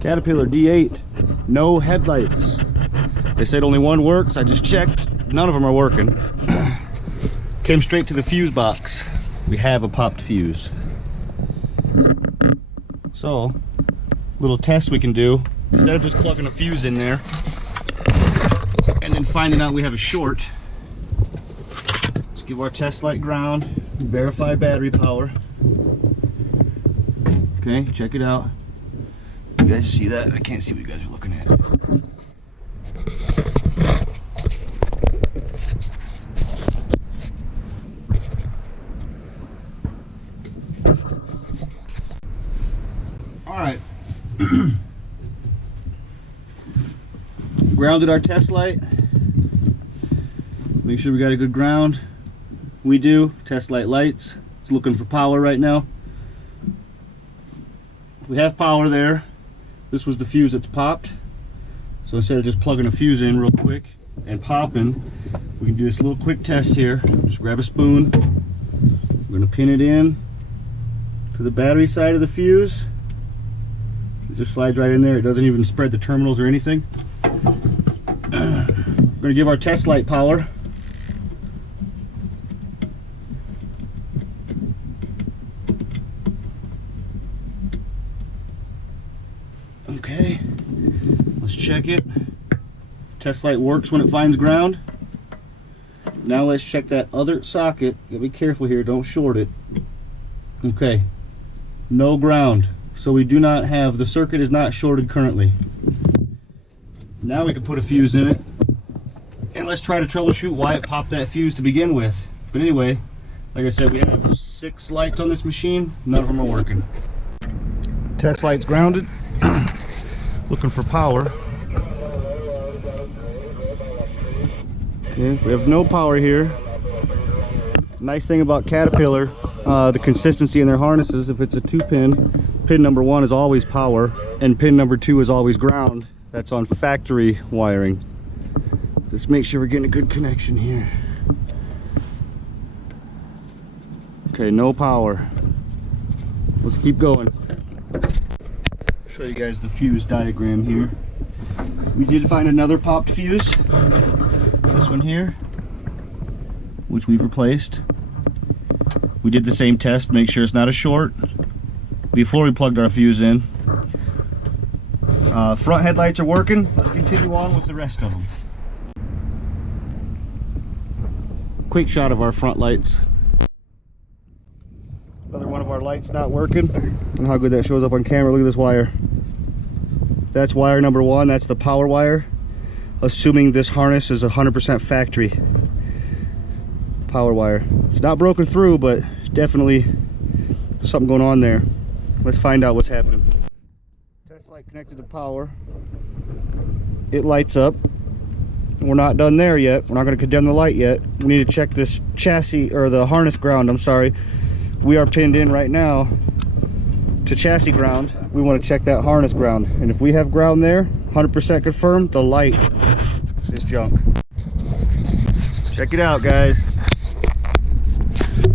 Caterpillar D8, no headlights. They said only one works. I just checked. None of them are working. Came straight to the fuse box. We have a popped fuse. So, little test we can do. Instead of just plugging a fuse in there and then finding out we have a short, let's give our test light ground, verify battery power. Okay, check it out. You guys see that? I can't see what you guys are looking at. All right. Grounded our test light. Make sure we got a good ground. We do. Test light lights. It's looking for power right now. We have power there. This was the fuse that's popped. So instead of just plugging a fuse in real quick and popping, we can do this little quick test here. Just grab a spoon. We're going to pin it in to the battery side of the fuse. It just slides right in there. It doesn't even spread the terminals or anything. We're going to give our test light power. Okay, let's check it. Test light works when it finds ground. Now let's check that other socket. Gotta be careful here, don't short it. Okay, no ground. So we do not have, the circuit is not shorted currently. Now we can put a fuse in it. And let's try to troubleshoot why it popped that fuse to begin with. But anyway, like I said, we have 6 lights on this machine. None of them are working. Test light's grounded. Looking for power. Okay, we have no power here. Nice thing about Caterpillar, the consistency in their harnesses, if it's a 2-pin, pin number 1 is always power, and pin number 2 is always ground. That's on factory wiring. Just make sure we're getting a good connection here. Okay, no power. Let's keep going. Show you guys the fuse diagram here. We did find another popped fuse. This one here, which we've replaced. We did the same test, make sure it's not a short, before we plugged our fuse in. Front headlights are working. Let's continue on with the rest of them. Quick shot of our front lights. Another one of our lights not working. I don't know how good that shows up on camera. Look at this wire. That's wire number 1. That's the power wire. Assuming this harness is 100% factory power wire. It's not broken through, but definitely something going on there. Let's find out what's happening. Test light connected to power. It lights up. We're not done there yet. We're not going to condemn the light yet. We need to check this chassis, or the harness ground, I'm sorry. We are pinned in right now to chassis ground. We want to check that harness ground, and if we have ground there, 100% confirmed, the light is junk. Check it out, guys.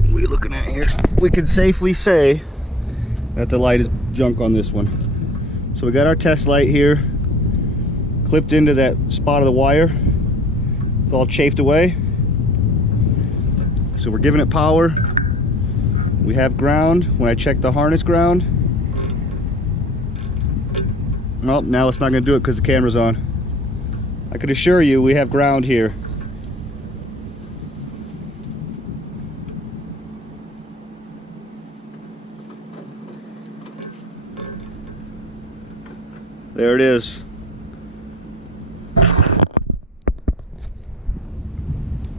What are you looking at here? We can safely say that the light is junk on this one. So we got our test light here clipped into that spot of the wire. It's all chafed away. So we're giving it power. We have ground. When I check the harness ground, well, now it's not going to do it because the camera's on. I can assure you we have ground here. There it is.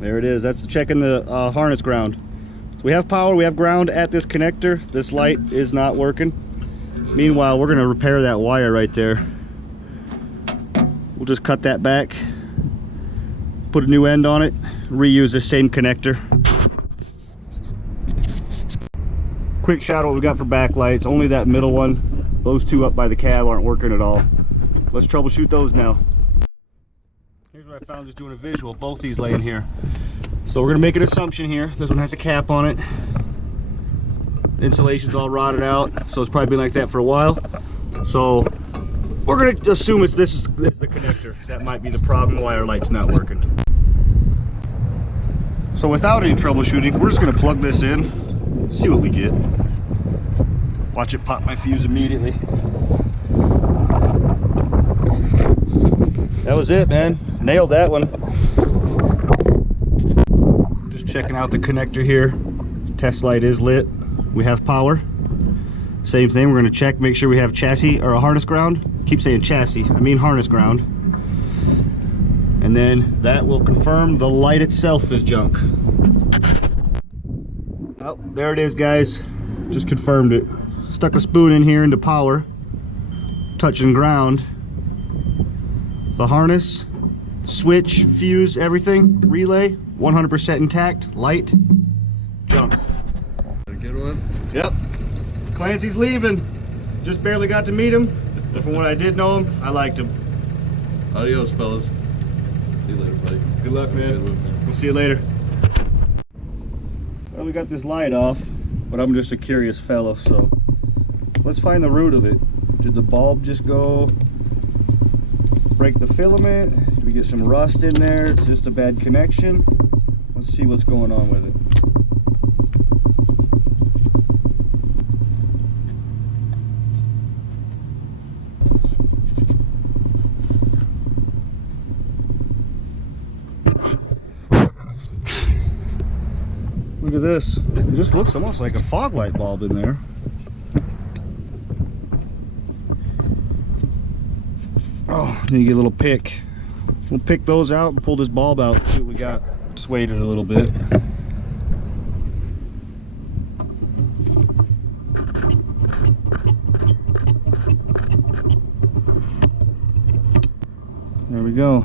There it is. That's checking the harness ground. So we have power, we have ground at this connector. This light is not working. Meanwhile, we're going to repair that wire right there. We'll just cut that back, put a new end on it, reuse this same connector. Quick shot of what we got for backlights. Only that middle one. Those two up by the cab aren't working at all. Let's troubleshoot those now. Here's what I found just doing a visual. Both these laying here. So we're going to make an assumption here. This one has a cap on it. Insulation's all rotted out, so it's probably been like that for a while. So we're gonna assume it's this is the connector. That might be the problem why our light's not working. So without any troubleshooting, we're just gonna plug this in, see what we get. Watch it pop my fuse immediately. That was it, man. Nailed that one. Just checking out the connector here. Test light is lit. We have power. Same thing, we're gonna check, make sure we have chassis or a harness ground. Keep saying chassis, I mean harness ground. And then that will confirm the light itself is junk. Oh, there it is, guys. Just confirmed it. Stuck a spoon in here into power, touching ground. The harness, switch, fuse, everything, relay, 100% intact, light, junk. A good one? Yep. Clancy's leaving. Just barely got to meet him. But from what I did know him, I liked him. Adios, fellas. See you later, buddy. Good luck, man. We'll see you later. Well, we got this light off, but I'm just a curious fellow, so let's find the root of it. Did the bulb just go break the filament? Did we get some rust in there? It's just a bad connection. Let's see what's going on with it. Look at this. It just looks almost like a fog light bulb in there. Oh, need to get a little pick. We'll pick those out and pull this bulb out, see what we got. Just wait it a little bit. There we go.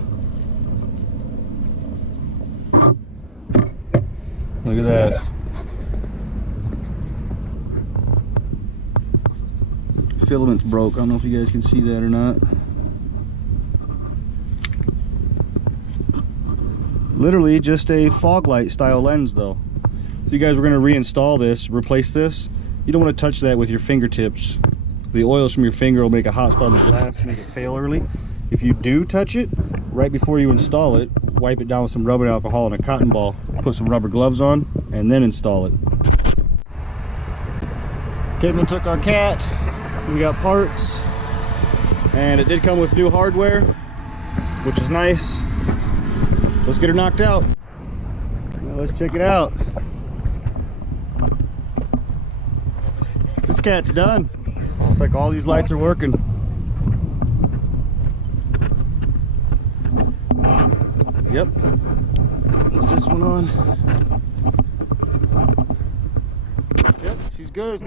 Look at that. Filament's broke. I don't know if you guys can see that or not. Literally just a fog light style lens though. If you guys were going to reinstall this, replace this, you don't want to touch that with your fingertips. The oils from your finger will make a hot spot in the glass, make it fail early. If you do touch it, right before you install it, wipe it down with some rubbing alcohol and a cotton ball, put some rubber gloves on, and then install it. Kidman took our cat, we got parts, and it did come with new hardware, which is nice. Let's get her knocked out. Now let's check it out. This cat's done. Looks like all these lights are working. Yep. What's this one on? Yep, she's good.